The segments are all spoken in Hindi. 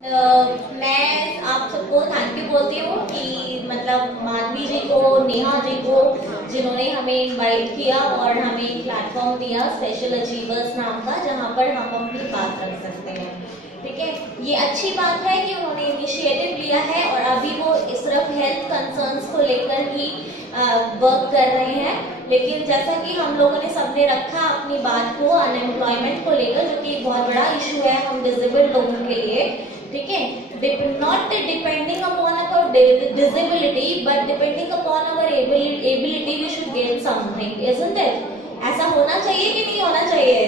मैं आप सबको थैंक यू बोलती हूँ कि मतलब माधवी जी को, नेहा जी को, जिन्होंने हमें इनवाइट किया और हमें एक प्लेटफॉर्म दिया स्पेशल अचीवर्स नाम का, जहाँ पर हम अपनी बात रख सकते हैं। ठीक है, ये अच्छी बात है कि उन्होंने इनिशिएटिव लिया है और अभी वो सिर्फ हेल्थ कंसर्न्स को लेकर ही वर्क कर रहे हैं। लेकिन जैसा कि हम लोगों ने सबने रखा अपनी बात को अनएम्प्लॉयमेंट को लेकर, जो कि एक बहुत बड़ा इशू है हम डिसेबल्ड लोगों के लिए। ठीक है, not depending upon our disability but depending upon our ability we should get something, isn't it? ऐसा होना चाहिए कि नहीं होना चाहिए?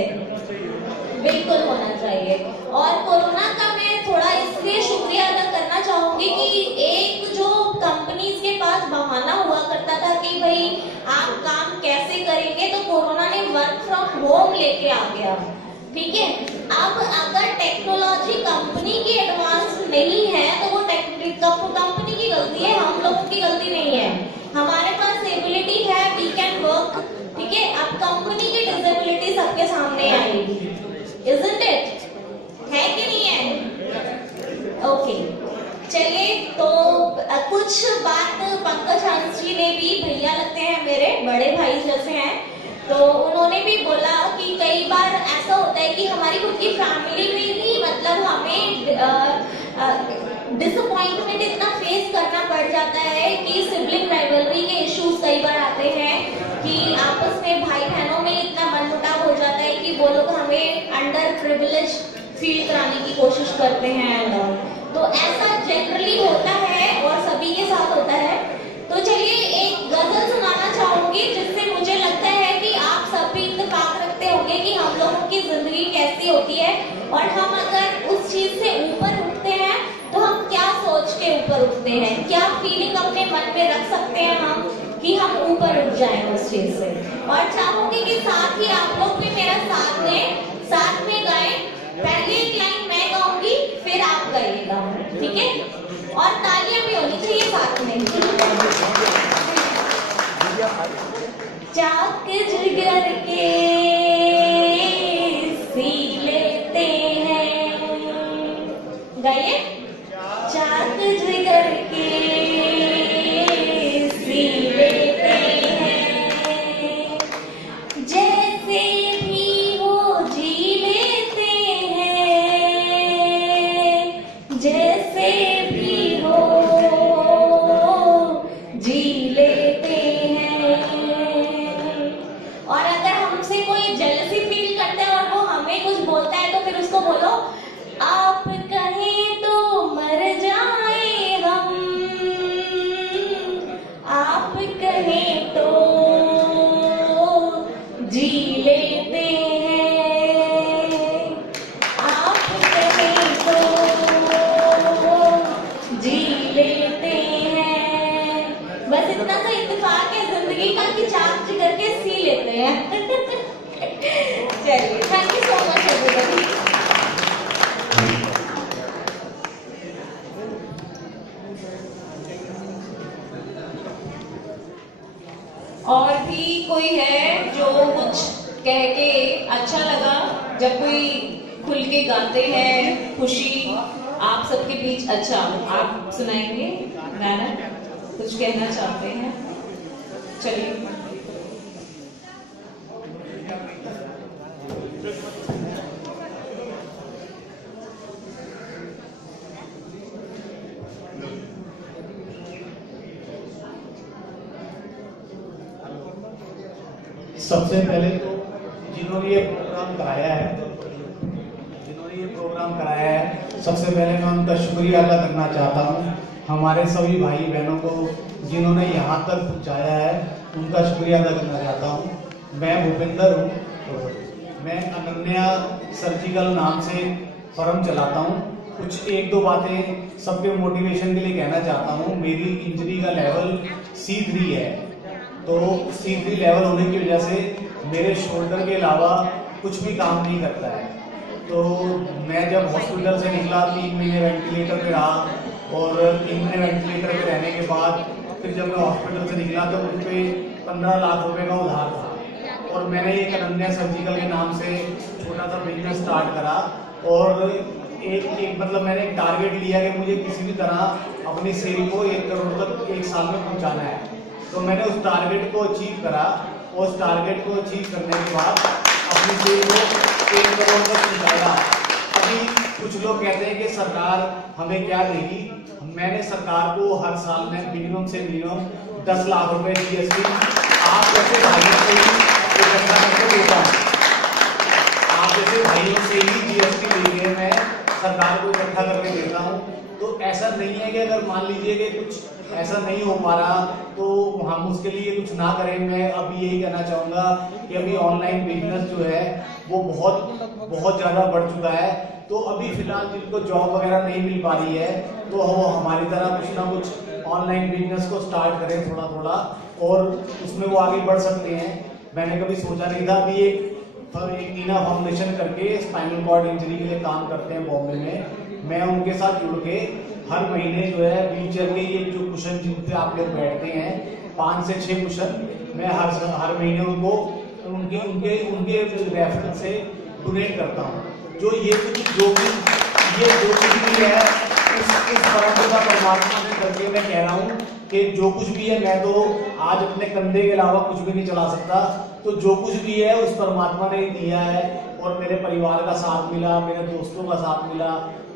बिल्कुल होना चाहिए। और कोरोना का मैं थोड़ा इसलिए शुक्रिया अदा करना चाहूंगी कि एक जो कंपनीज के पास बहाना हुआ करता था कि भाई आप काम कैसे करेंगे, तो कोरोना ने वर्क फ्रॉम होम लेके आ गया। ठीक है, अब अगर टेक्नोलॉजी कंपनी की एडवांस नहीं है तो वो कंपनी की गलती है, हम लोगों की गलती नहीं है। हमारे पास एबिलिटी है, वी कैन वर्क। ठीक है, अब कंपनी की डिसेबिलिटी सबके सामने आएगी, इजंट इट? है कि नहीं है? ओके, चलिए तो कुछ बात पंकज हंस जी ने भी, भैया लगते हैं मेरे बड़े भाई जैसे हैं, तो उन्होंने भी बोला कि कई बार ऐसा होता है कि हमारी खुद की फैमिली में भी मतलब हमें डिसअपॉइंटमेंट इतना फेस करना पड़ जाता है कि सिबलिंग राइवलरी के इश्यूज कई बार आते हैं कि आपस में भाई बहनों में इतना मनमुटाव हो जाता है कि वो लोग हमें अंडर प्रिविलेज फील कराने की कोशिश करते हैं। तो ऐसा जनरली होता है और सभी के साथ होता है। तो चलिए एक गजल सुनाना चाहूंगी जिससे मुझे लगता है कि आप सब भी इत्तेफाक रखते होंगे कि हम लोगों की जिंदगी कैसी होती है, और हम अगर उस चीज से ऊपर उठते हैं तो हम क्या सोच के ऊपर उठते हैं, क्या फीलिंग अपने मन में रख सकते हैं हम कि हम ऊपर उठ जाएं उस चीज से। और चाहूंगी कि साथ ही आप लोग भी मेरा साथ दें, साथ में गाएं। पहली एक लाइन मैं गाऊंगी, फिर आप गाइएगा, ठीक है? और तालियां भी होनी चाहिए साथ में। चाक जिगर के सी लेते हैं, गाइए। चाक जिगर के सी लेते हैं, जैसे भी हो जी लेते हैं, जैसे भी हो जी लेते हैं। और अगर हमसे कोई जेलसी फील करता है और वो हमें कुछ बोलता है तो फिर उसको बोलो, आप कहें तो मर जाए हम, आप कहें तो जी लेते हैं, आप कहें तो जी लेते हैं। बस इतना सा इत्तेफाक है जिंदगी का कि चाक जिगर के सी लेते हैं। चलिए, thank you so much everybody. और भी कोई है जो कुछ कह के अच्छा लगा? जब कोई खुल के गाते हैं, खुशी आप सबके बीच। अच्छा, आप सुनाएंगे गाना, कुछ कहना चाहते हैं? चलिए। सबसे पहले तो जिन्होंने ये प्रोग्राम कराया है, सबसे पहले मैं उनका शुक्रिया अदा करना चाहता हूँ। हमारे सभी भाई बहनों को जिन्होंने यहाँ तक पहुँचाया है, उनका शुक्रिया अदा करना चाहता हूँ। मैं भूपेंद्र हूँ, मैं अनन्या सर्जिकल नाम से फर्म चलाता हूँ। कुछ एक दो बातें सबके मोटिवेशन के लिए कहना चाहता हूँ। मेरी इंजरी का लेवल C3 है, तो C3 लेवल होने की वजह से मेरे शोल्डर के अलावा कुछ भी काम नहीं करता है। तो मैं जब हॉस्पिटल से निकला 3 महीने वेंटिलेटर पे रहा, और 3 महीने वेंटिलेटर पे रहने के बाद फिर जब मैं हॉस्पिटल से निकला तो मुझ पे 15 लाख रुपए का उधार था। और मैंने एक अनन्या सर्जिकल के नाम से छोटा सा बिजनेस स्टार्ट करा, और एक मतलब मैंने एक टारगेट लिया कि मुझे किसी भी तरह अपनी सेल को 1 करोड़ तक 1 साल में पहुंचाना है। तो मैंने उस टारगेट को अचीव करा और उस टारगेट को अचीव करने के बाद अपनी सेल को 1 करोड़ तक पहुंचाया। अभी कुछ लोग कहते हैं कि सरकार हमें क्या देगी। मैंने सरकार को हर साल में मिनिमम से मिनिमम 10 लाख रुपए GST आप जैसे भाइयों से ही इकट्ठा करके देता हूँ। आप जैसे भाइयों से ही GST लेके मैं सरकार को इकट्ठा करके देता हूँ। तो ऐसा नहीं है कि अगर मान लीजिए कि कुछ ऐसा नहीं हो पा रहा तो हम उसके लिए कुछ ना करें। मैं अभी यही कहना चाहूँगा कि अभी ऑनलाइन बिजनेस जो है वो बहुत ज़्यादा बढ़ चुका है। तो अभी फिलहाल जिनको जॉब वगैरह नहीं मिल पा रही है तो वो हमारी तरह कुछ ना कुछ ऑनलाइन बिजनेस को स्टार्ट करें थोड़ा थोड़ा, और उसमें वो आगे बढ़ सकते हैं। मैंने कभी सोचा नहीं था। अभी एक नीना फाउंडेशन करके स्पाइनल कॉर्ड इंजरी के लिए काम करते हैं बॉम्बे में। मैं उनके साथ जुड़ के हर महीने जो है व्हीलचेयर के ये जो कुशन जिन पे आप लोग बैठते हैं 5 से 6 कुशन मैं हर महीने उनको उनके रेफरेंस से डोनेट करता हूँ। जो कुछ भी है इस परंपरा परमात्मा ने करके मैं कह रहा हूँ कि जो कुछ भी है मैं तो आज अपने कंधे के अलावा कुछ भी नहीं चला सकता। तो जो कुछ भी है उस परमात्मा ने दिया है और मेरे परिवार का साथ मिला, मेरे दोस्तों का साथ मिला,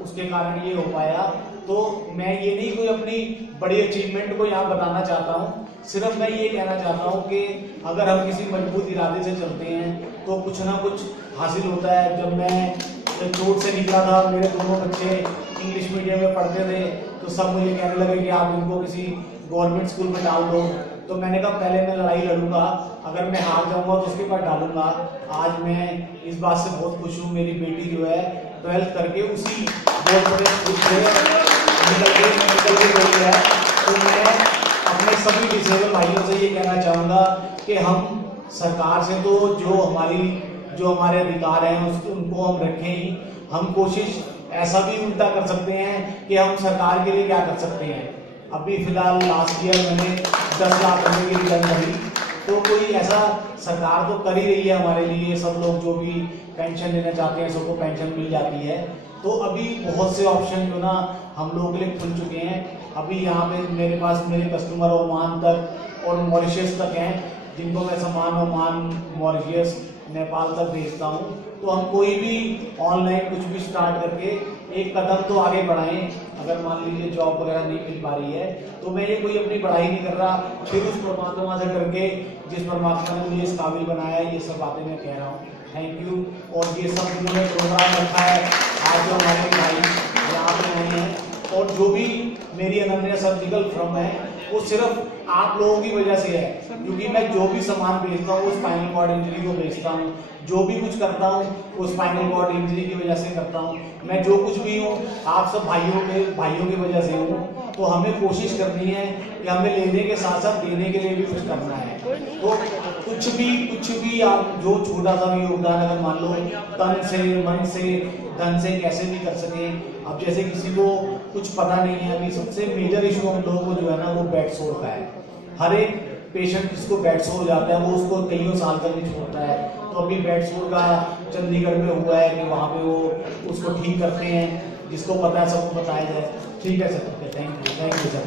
उसके कारण ये हो पाया। तो मैं ये नहीं कोई अपनी बड़ी अचीवमेंट को यहाँ बताना चाहता हूँ, सिर्फ मैं ये कहना चाहता हूँ कि अगर हम किसी मजबूत इरादे से चलते हैं तो कुछ ना कुछ हासिल होता है। जब मैं चोट से निकला था, मेरे दोनों बच्चे इंग्लिश मीडियम में पढ़ते थे तो सब मुझे कहने लगे कि आप इनको किसी गवर्नमेंट स्कूल में डाल दो। तो मैंने कहा पहले मैं लड़ाई लड़ूंगा, अगर मैं हार जाऊंगा तो उसके बाद डालूंगा। आज मैं इस बात से बहुत खुश हूँ। मेरी बेटी जो है 12th करके उसी बहुत बड़े स्कूल से निकल के गई है। तो मैं अपने सभी डिसेबल भाइयों से ये कहना चाहूँगा कि हम सरकार से तो जो हमारे अधिकार हैं उनको हम रखें ही। हम कोशिश ऐसा भी उल्टा कर सकते हैं कि हम सरकार के लिए क्या कर सकते हैं। अभी फिलहाल लास्ट ईयर मैंने 10 लाख रुपए की रिटर्न करी। तो कोई ऐसा सरकार तो कर ही रही है हमारे लिए। सब लोग जो भी पेंशन लेना चाहते हैं सबको पेंशन मिल जाती है। तो अभी बहुत से ऑप्शन जो ना हम लोगों के लिए खुल चुके हैं। अभी यहाँ पे मेरे पास मेरे कस्टमर ओमान तक और मॉरिशस तक हैं जिनको मैं सामान ओमान, मॉरिशस, नेपाल तक भेजता हूँ। तो हम कोई भी ऑनलाइन कुछ भी स्टार्ट करके एक कदम तो आगे बढ़ाएं। अगर मान लीजिए जॉब वगैरह नहीं मिल पा रही है तो मैं ये कोई अपनी पढ़ाई नहीं कर रहा, फिर उस परमात्मा से करके जिस परमात्मा ने मुझे इस काबिल बनाया है, ये सब बातें मैं कह रहा हूँ। Thank you. और ये सब जिन्होंने प्रोग्राम रखा है, आज जो हमारे भाई यहाँ पे आए हैं, और जो भी मेरी अनन्या सर्जिकल फर्म है वो सिर्फ आप लोगों की वजह से है। क्योंकि मैं जो भी सामान बेचता हूँ वो स्पाइनल कॉर्ड इंजरी को बेचता हूँ। जो भी कुछ करता हूँ वो स्पाइनल कॉर्ड इंजरी की वजह से करता हूँ। मैं जो कुछ भी हूँ आप सब भाइयों की वजह से हूँ। तो हमें कोशिश करनी है कि हमें लेने के साथ साथ देने के लिए भी कुछ करना है। तो कुछ भी आप जो छोटा सा भी योगदान अगर मान लो तन से, मन से, धन से कैसे भी कर सके। अब जैसे किसी को कुछ पता नहीं है, अभी सबसे मेजर इशू हम लोगों को जो है ना वो बेड सोर का है। हर एक पेशेंट जिसको बेड सोर हो जाता है वो उसको कईयों साल तक नहीं छोड़ता है। तो अभी बेड सोर का चंडीगढ़ में हुआ है कि वहाँ पे वो उसको ठीक करते हैं। जिसको पता है सबको बताया जाए। ठीक है सर, थैंक यू सर।